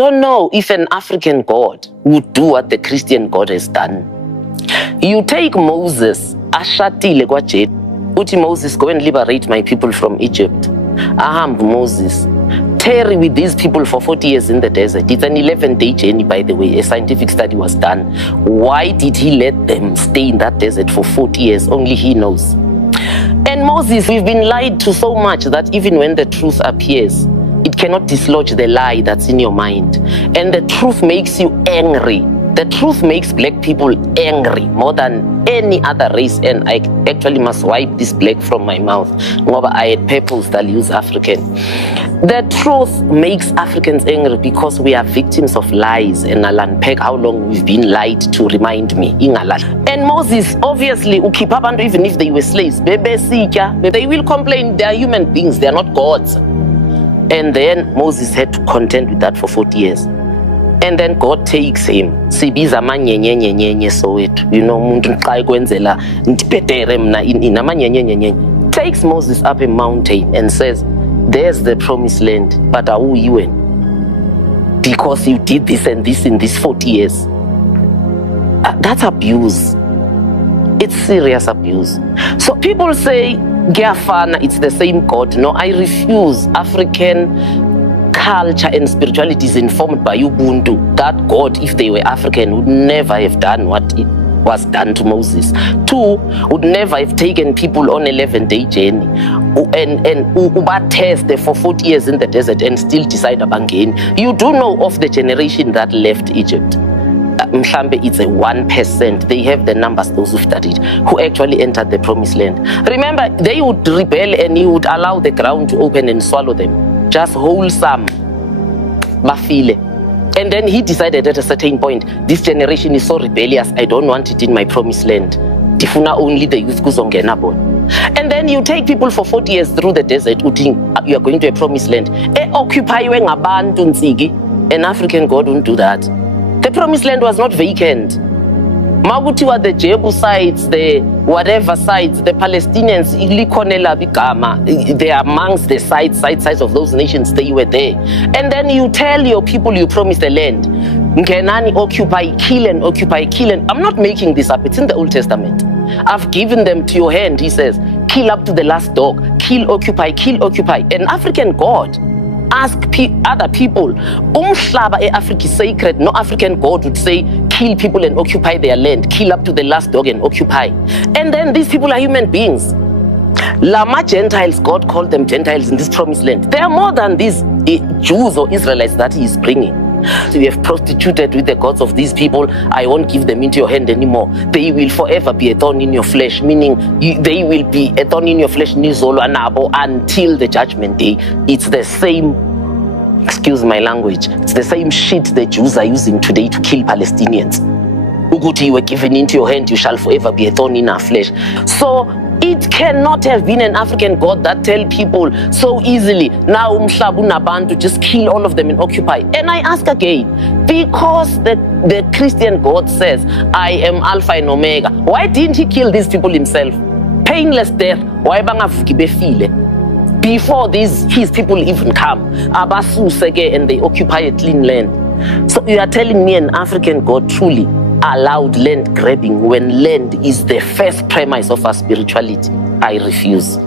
Don't know if an African God would do what the Christian God has done. You take Moses, ashatile kwa jet, uthi Moses, go and liberate my people from Egypt. Aham Moses, tarry with these people for 40 years in the desert. It's an 11-day journey, by the way. A scientific study was done. Why did he let them stay in that desert for 40 years? Only he knows. And Moses, we've been lied to so much that even when the truth appears, it cannot dislodge the lie that's in your mind. And the truth makes you angry. The truth makes black people angry more than any other race. And I actually must wipe this black from my mouth. I had purpose that use African. The truth makes Africans angry because we are victims of lies. And I'll unpack how long we've been lied to, remind me. And Moses, obviously, even if they were slaves, they will complain. They are human beings. They are not gods. And then Moses had to contend with that for 40 years. And then God takes him. Sibiza manyenyenyenyenye sowetu. You know, muntu nqai kwenzela ntipetere mna ina manyenyenyenyenye. Takes Moses up a mountain and says, there's the promised land, but who you in? Because you did this and this in these 40 years. That's abuse. It's serious abuse. So people say, Giafana, it's the same God. No, I refuse. African culture and spirituality is informed by Ubuntu. That God, if they were African, would never have done what it was done to Moses. 2, would never have taken people on 11-day journey and test for 40 years in the desert and still decide again. You do know of the generation that left Egypt. It's a 1%. They have the numbers, those who studied, who actually entered the promised land. Remember, they would rebel and he would allow the ground to open and swallow them. Just wholesome. Bafile. And then he decided at a certain point, this generation is so rebellious, I don't want it in my promised land. Tifuna only the youth kuzongenabon. And then you take people for 40 years through the desert, you are going to a promised land. Occupy an African God won't do that. The promised land was not vacant. Maguti were the Jebusites, the whatever sides, the Palestinians, they are amongst the sides of those nations, they were there. And then you tell your people you promise the land. Ngenani, occupy, kill and occupy, kill and... I'm not making this up, it's in the Old Testament. I've given them to your hand, he says. Kill up to the last dog. Kill, occupy, kill, occupy. An African God. Ask other people. Africa is sacred. No African God would say, kill people and occupy their land. Kill up to the last dog and occupy. And then these people are human beings. Lama Gentiles, God called them Gentiles in this promised land. They are more than these Jews or Israelites that he is bringing. So you have prostituted with the gods of these people. I won't give them into your hand anymore. They will forever be a thorn in your flesh, meaning they will be a thorn in your flesh until the judgment day. It's the same, excuse my language, it's the same shit the Jews are using today to kill Palestinians. Uguti, you were given into your hand, you shall forever be a thorn in our flesh. So it cannot have been an African God that tell people so easily, now to just kill all of them and occupy. And I ask again, because the Christian God says, I am Alpha and Omega, why didn't he kill these people himself? Painless death. Why before his people even come, and they occupy a clean land. So you are telling me an African God truly allowed land grabbing when land is the first premise of our spirituality? I refuse.